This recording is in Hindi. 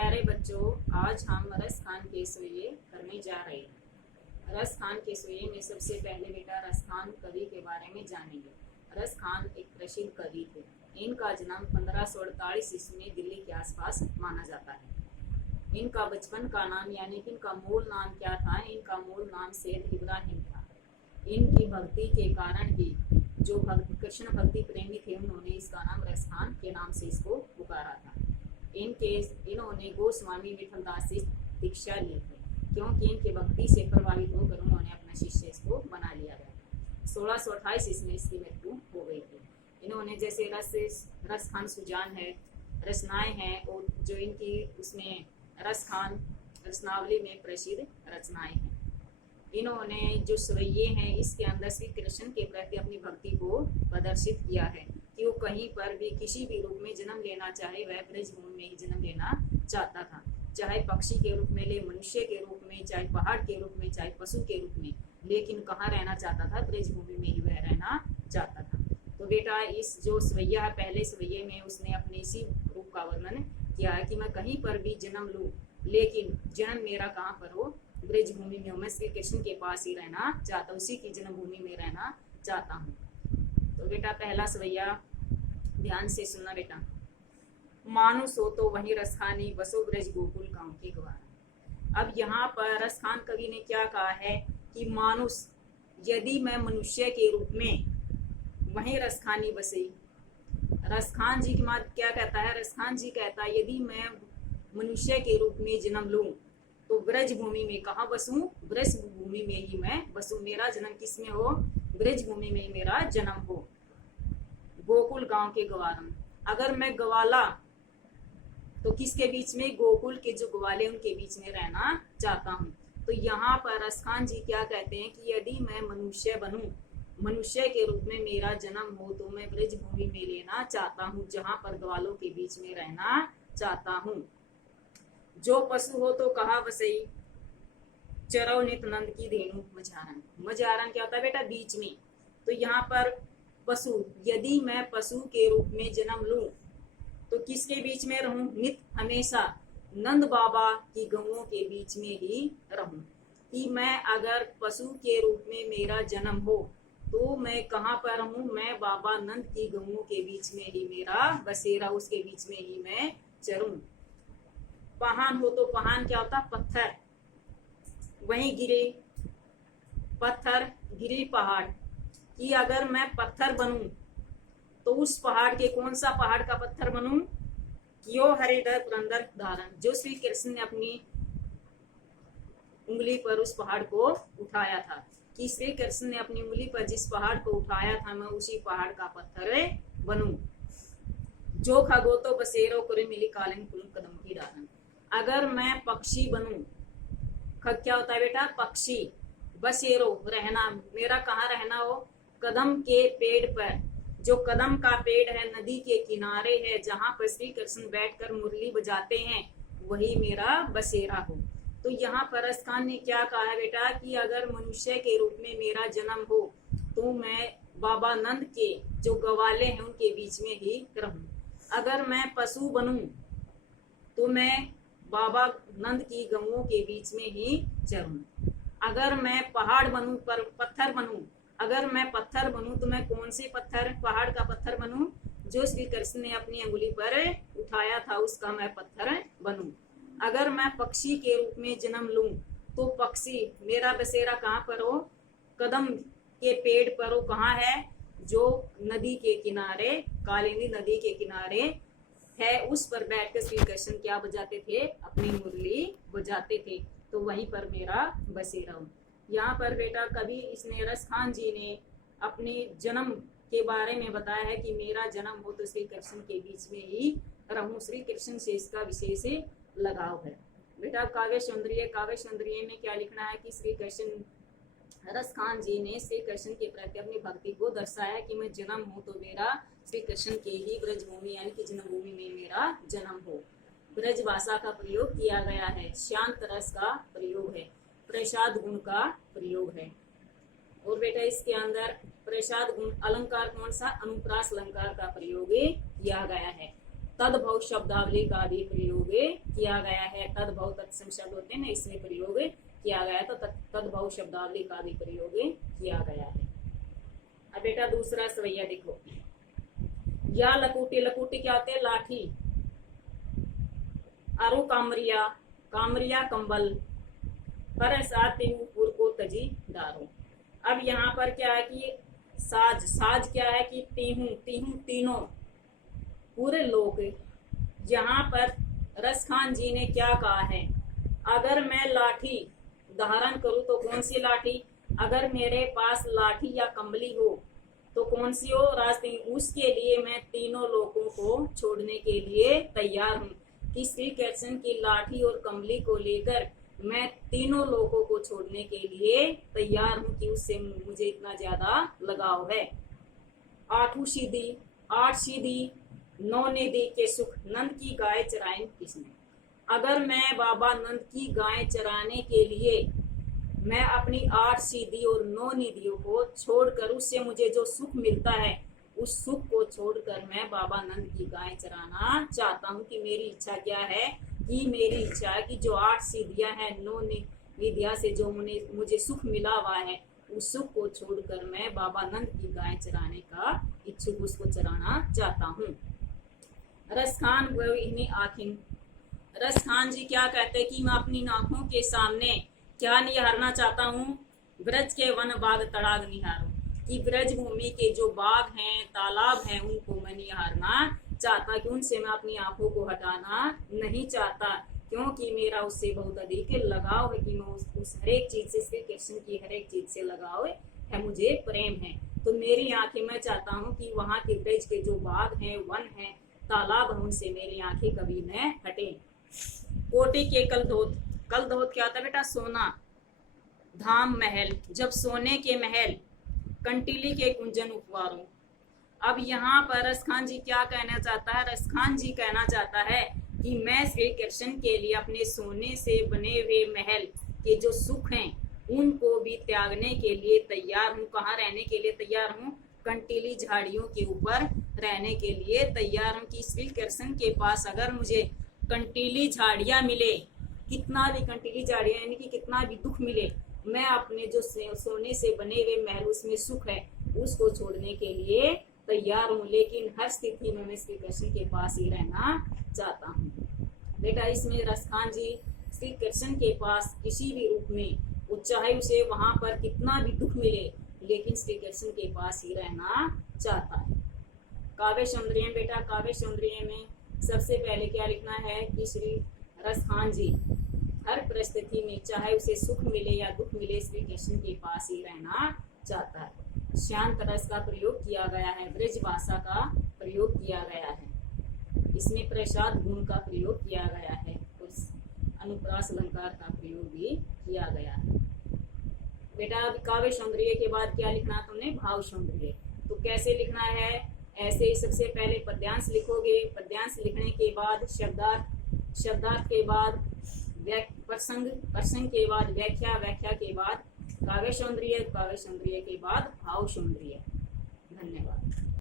प्यारे बच्चों, आज हम रस खान के सोये करने जा रहे हैं। रस खान के सोये में सबसे पहले बेटा रस खान कवि के बारे में जानेंगे। रस खान एक प्रसिद्ध कवि थे। इनका जन्म 1548 ईस्वी में दिल्ली के आसपास माना जाता है। इनका बचपन का नाम यानी कि इनका मूल नाम क्या था? इनका मूल नाम सैयद इब्राहिम था। इनकी भक्ति के कारण ही जो कृष्ण भक्ति प्रेमी थे उन्होंने इसका नाम रस खान के नाम से इसको पुकारा था। इन्होंने गोस्वामी विठलदास से दीक्षा ली थी, क्योंकि इनके भक्ति से प्रभावित होकर उन्होंने अपना शिष्य इसको बना लिया गया। 1628 ईस्वी में इसकी मृत्यु हो गई थी। इन्होंने जैसे रस खान सुजान है, रचनाएं हैं, और जो इनकी उसमें रस खान रचनावली में प्रसिद्ध रचनाएं हैं। इन्होंने जो सवैये हैं इसके अंदर श्री कृष्ण के प्रति अपनी भक्ति को प्रदर्शित किया है कि वो कहीं पर भी किसी भी रूप में जन्म लेना चाहे वह ब्रजभूमि में ही जन्म लेना चाहता था। चाहे पक्षी के रूप में ले, मनुष्य के रूप में, चाहे पहाड़ के रूप में, चाहे पशु के रूप में, लेकिन कहाँ रहना चाहता था? ब्रजभूमि में ही वह रहना चाहता था। तो बेटा इस जो सवैया है, पहले सवैये में उसने अपने इसी रूप का वर्णन किया है कि मैं कहीं पर भी जन्म लूँ, लेकिन जन्म मेरा कहाँ पर हो? ब्रजभूमि में। मैं श्री कृष्ण के पास ही रहना चाहता हूँ, उसी की जन्मभूमि में रहना चाहता हूँ। तो बेटा पहला सवैया ध्यान से सुनना बेटा। मानुष हो तो वही रसखानी, बसो ब्रज गोकुल गांव के ग्वार। अब यहाँ पर रसखान कवि ने क्या कहा है कि मानुष, यदि मैं मनुष्य के रूप में वही रसखानी बसे। रसखान जी की मात क्या कहता है? रसखान जी कहता है यदि मैं मनुष्य के रूप में जन्म लूं तो ब्रजभूमि में कहाँ बसूं? ब्रजभूमि में ही मैं बसूं। मेरा जन्म किस में हो? ब्रजभूमि में मेरा जन्म हो। गोकुल गांव के ग्वारम। अगर मैं ग्वाला तो किसके बीच में? गोकुल के जो ग्वाले उनके बीच में रहना चाहता हूँ। तो यहाँ पर रसखान जी क्या कहते हैं कि यदि मैं मनुष्य बनूं, मनुष्य के रूप में मेरा जन्म हो तो मैं ब्रजभूमि में लेना चाहता हूँ, जहाँ पर ग्वालों के बीच में रहना चाहता हूँ। जो पशु हो तो कहा वसई, चरौ नित नंद की धेनु मझारन। मझारन क्या होता है बेटा? बीच में। तो यहाँ पर पशु, यदि मैं पशु के रूप में जन्म लूं तो किसके बीच में रहूं? नित हमेशा नंद बाबा की गौओं के बीच में ही रहूं। कि मैं अगर पशु के रूप में मेरा जन्म हो तो मैं कहाँ पर रहूं? मैं बाबा नंद की गौओं के बीच में ही मेरा बसेरा, उसके बीच में ही मैं चरूं। पहान हो तो पहान क्या होता? पत्थर। वहीं गिरे, पत्थर, गिरी पहाड़। कि अगर मैं पत्थर बनूं तो उस पहाड़ के, कौन सा पहाड़ का पत्थर बनूं? कियो हरिधर पुरंदर धारण। जो श्री कृष्ण ने अपनी उंगली पर उस पहाड़ को उठाया था, कि श्री कृष्ण ने अपनी उंगली पर जिस पहाड़ को उठाया था मैं उसी पहाड़ का पत्थर बनूं। जो खगो तो बसेरो करे मिली कालिन कुल कदम की डालन। अगर मैं पक्षी बनूं, खग क्या होता है बेटा? पक्षी। बसेरो रहना, मेरा कहाँ रहना हो? कदम के पेड़ पर। जो कदम का पेड़ है नदी के किनारे है, जहाँ पर श्री कृष्ण बैठकर मुरली बजाते हैं, वही मेरा बसेरा हो। तो यहाँ पर रसखान ने क्या कहा है बेटा कि अगर मनुष्य के रूप में मेरा जन्म हो तो मैं बाबा नंद के जो ग्वाले हैं उनके बीच में ही रहूं। अगर मैं पशु बनूं तो मैं बाबा नंद की गौओं के बीच में ही चरूं। अगर मैं पहाड़ बनूं, पर पत्थर बनूं, अगर मैं पत्थर बनूं तो मैं कौन से पत्थर? पहाड़ का पत्थर बनूं जो श्री कृष्ण ने अपनी अंगुली पर उठाया था, उसका मैं पत्थर बनूं। अगर मैं पक्षी के रूप में जन्म लूं तो पक्षी, मेरा बसेरा कहाँ पर हो? कदम के पेड़ पर हो। कहाँ है? जो नदी के किनारे, कालिंदी नदी के किनारे है, उस पर बैठकर श्री कृष्ण क्या बजाते थे? अपनी मुरली बजाते थे। तो वहीं पर मेरा बसेरा हो। यहाँ पर बेटा कभी इसने रसखान जी ने अपने जन्म के बारे में बताया है कि मेरा जन्म हो तो श्री कृष्ण के बीच में ही रहूं। श्री कृष्ण से इसका विशेष लगाव है। बेटा काव्य सौंदर्य में क्या लिखना है कि श्री कृष्ण, रसखान जी ने श्री कृष्ण के प्रति अपनी भक्ति को दर्शाया कि मैं जन्म हूँ तो मेरा श्री कृष्ण के ही ब्रजभूमि यानी कि जन्मभूमि में मेरा जन्म हो। ब्रज भाषा का प्रयोग किया गया है, शांत रस का प्रयोग है, प्रसाद गुण का प्रयोग है। और बेटा इसके अंदर प्रसाद गुण अलंकार कौन सा? अनुप्रास अलंकार का प्रयोग किया गया है। तद्भव शब्दावली का भी प्रयोग किया गया है। तद्भव तत्सम शब्द होते हैं ना, इसमें प्रयोग किया गया है, तो तद्भव शब्दावली का भी प्रयोग किया गया है। अब बेटा दूसरा सवैया देखो, या लकुटी, लकुटी क्या होते हैं? लाठी। आरु कामरिया, कामरिया कंबल, पर साथ पुर को तजी डारो। अब यहाँ पर क्या है कि साज, साज क्या है कि तीहू, तीहू तीनों पूरे लोग। यहाँ पर रसखान जी ने क्या कहा है? अगर मैं लाठी धारण करूं तो कौन सी लाठी? अगर मेरे पास लाठी या कंबली हो तो कौन सी हो? रास्ते, उसके लिए मैं तीनों लोगों को छोड़ने के लिए तैयार हूँ। कि श्री कृष्ण की लाठी और कंबली को लेकर मैं तीनों लोगों को छोड़ने के लिए तैयार हूँ कि उससे मुझे इतना ज्यादा लगाव है। आठू सीधी, आठ सीधी, नौ निधि के सुख, नंद की गाय चराएं किसने? अगर मैं बाबा नंद की गाय चराने के लिए मैं अपनी 8 सीधी और 9 निधियों को छोड़कर उससे मुझे जो सुख मिलता है उस सुख को छोड़कर मैं बाबा नंद की गाय चराना चाहता हूँ। कि मेरी इच्छा क्या है? कि मेरी इच्छा है कि जो 8 सीधियां हैं, 9 निधिया से जो मुझे सुख मिला हुआ है उस सुख को छोड़कर मैं बाबा नंद की गाय चराने का इच्छुक, उसको चराना चाहता हूँ। रसखान आखिन, रसखान जी क्या कहते हैं कि मैं अपनी आंखों के सामने क्या निहारना चाहता हूँ? ब्रज के वन बाग तड़ाग निहारूं। कि ब्रज भूमि के जो बाग हैं, तालाब हैं, उनको मैं निहारना चाहता, कि उनसे मैं अपनी आंखों को हटाना नहीं चाहता, क्योंकि मेरा उससे बहुत अधिक लगाव है। कि मैं उस हर एक चीज से, श्री कृष्ण की हर एक चीज से लगाव है, मुझे प्रेम है। तो मेरी आंखें, मैं चाहता हूँ कि वहाँ के ब्रज के जो बाग हैं, वन हैं, तालाब हैं, उनसे मेरी आंखें कभी न हटे। कोटि के कलधोत, कलधोत क्या होता है बेटा? सोना। धाम महल, जब सोने के महल, कंटीली के कुंजन उपवारों। अब यहाँ पर रसखान जी क्या कहना चाहता है? रसखान जी कहना चाहता है कि मैं श्री कृष्ण के लिए अपने सोने से बने हुए महल के जो सुख हैं उनको भी त्यागने के लिए तैयार हूँ। कहाँ रहने के लिए तैयार हूँ? कंटीली झाड़ियों के ऊपर रहने के लिए तैयार हूँ। कि श्री कृष्ण के पास अगर मुझे कंटीली झाड़ियाँ मिले, कितना भी कंटीली झाड़ियाँ यानी कि कितना भी दुख मिले, मैं अपने जो सोने से बने हुए महल, उसमें सुख है, उसको छोड़ने के लिए तैयार हूँ। लेकिन हर स्थिति में मैं श्री कृष्ण के पास ही रहना चाहता हूँ। बेटा इसमें रसखान जी श्री कृष्ण के पास किसी भी रूप में, वो चाहे उसे वहां पर कितना भी दुख मिले, लेकिन श्री कृष्ण के पास ही रहना चाहता है। काव्य सौंदर्य बेटा, काव्य सौंदर्य में सबसे पहले क्या लिखना है कि श्री रसखान जी हर परिस्थिति में, चाहे उसे सुख मिले या दुख मिले, श्री कृष्ण के पास ही रहना चाहता है। शांत रस का प्रयोग किया गया है, ब्रज भाषा का प्रयोग किया गया है, इसमें प्रसाद गुण का प्रयोग किया गया है और अनुप्रास अलंकार का प्रयोग भी किया गया है। बेटा अब काव्य सौंदर्य के बाद क्या लिखना तुमने? भाव सौंदर्य। तो कैसे लिखना है? ऐसे ही सबसे पहले पद्यांश लिखोगे, पद्यांश लिखने के बाद शब्दार्थ, शब्दार्थ के बाद प्रसंग, प्रसंग के बाद व्याख्या, व्याख्या के बाद काव्य सौंदर्य, काव्य सौंदर्य के बाद भाव सौंदर्य। धन्यवाद।